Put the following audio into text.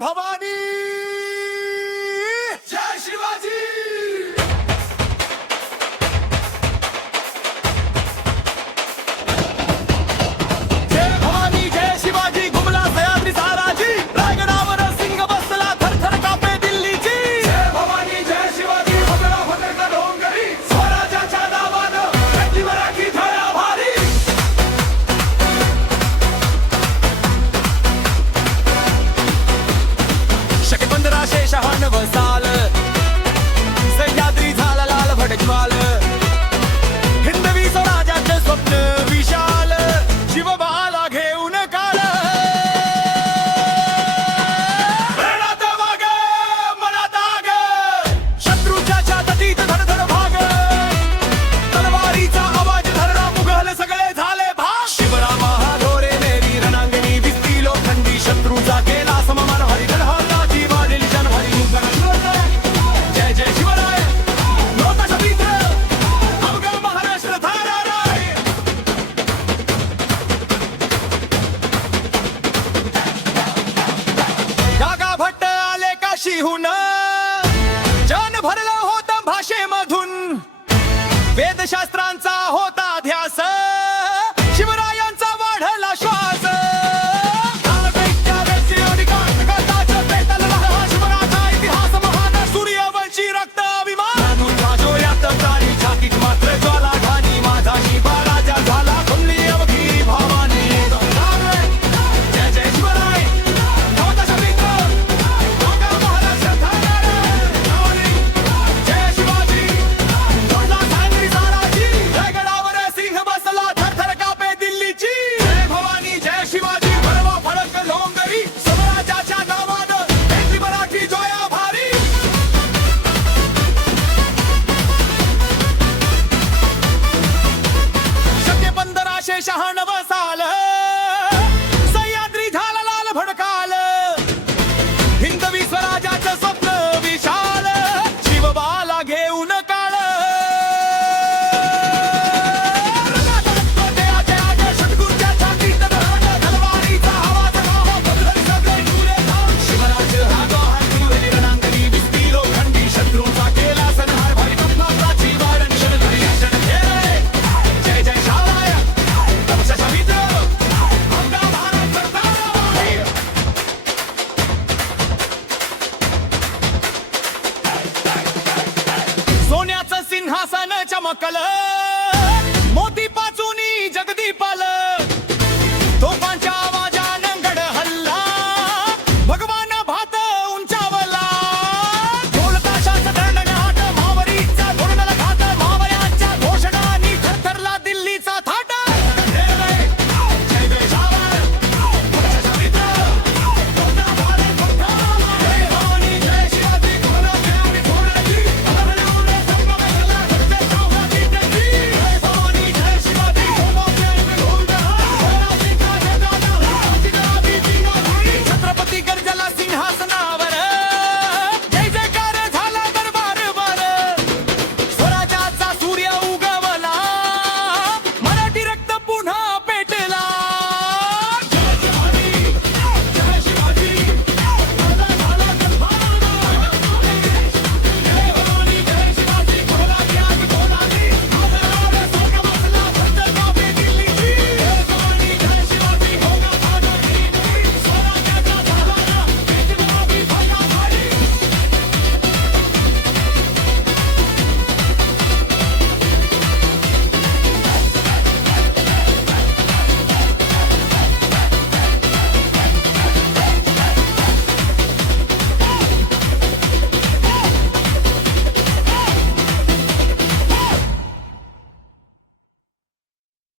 भवानी जय शिवाजी। जय भवानी जय शिवाजी घुमला सह्याद्री साराजी, रायगडावर सिंह बसला थरथर कापे दिल्लीची। जय भवानी जय शिवाजी भगला फटका डोंगरी, स्वराज्याच्या नावानं पेटली मराठी झळा भारी। शके 1596 साल, सह्याद्री झाला लाल भडकवाल, हिंदवी स्वराज्याचे स्वप्न विशाल, शिवबाला घेऊन काळ। रणात वाग, मनात आग, शत्रूच्या छातीत धडधड भाग, तलवारीचा आवाज धरला मुघल सगळे झाले भाग। शिवरामा हा दोरे मेरी रणांगणी दिसती लोखंडी, शत्रूचा केला सममान हरिगड हल्लाची वाढील जनभरी। जय जय शिवराय नव्हता शत्रुत्र, अवघा महाराष्ट्र धारा राय। काका भट्ट आले काशीहून, जन भरलं होतं भाषेमधून, वेदशास्त्रांचा होता ध्यास, शिवरायांचा वाढला श्वास। काळपेट्या पेटला हा शिवराचा इतिहास महान, सूर्यवंशी रक्त अभिमान, डोळ्यात प्राणी छातीत मात्र ज्वाला ढाणी, माझा शिवा राजा झाला खुमली अवघी भावानी। जय जय शिवराय नव्हता शत्रुत्र, अवघा महाराष्ट्र धारा राय। जय शिवाजी सोडला सह्याद्री साराजी, रायगडावर सिंह बसला थरथर कापे दिल्लीची। जय भवानी जय शिवाजी भरवा फडक लोंगरी, स्वराज्याच्या नावानं पेटली मराठी जोया भारी। शके 1596 साल, सह्याद्री झाला लाल भडकाल, हिंदवी स्वराज्याचं स्वप्न विशाल, शिवबाला घेऊन काळ। शत्रूच्या छातीत धडधड, तलवारीचा आवाज गावा बदलली सगळे डुले धाम। शिवराज हा गहाण रणांगणी दिसती लोखंडी, शत्रूचा केला संहार भारी, पद्मावताची वारण शरणधरी क्षण खेळ। जय जय शालाय तपशाचा मित्र, अवघा महाराष्ट्र धारा भारी। सोन्याचं सिंहासन चमकलं,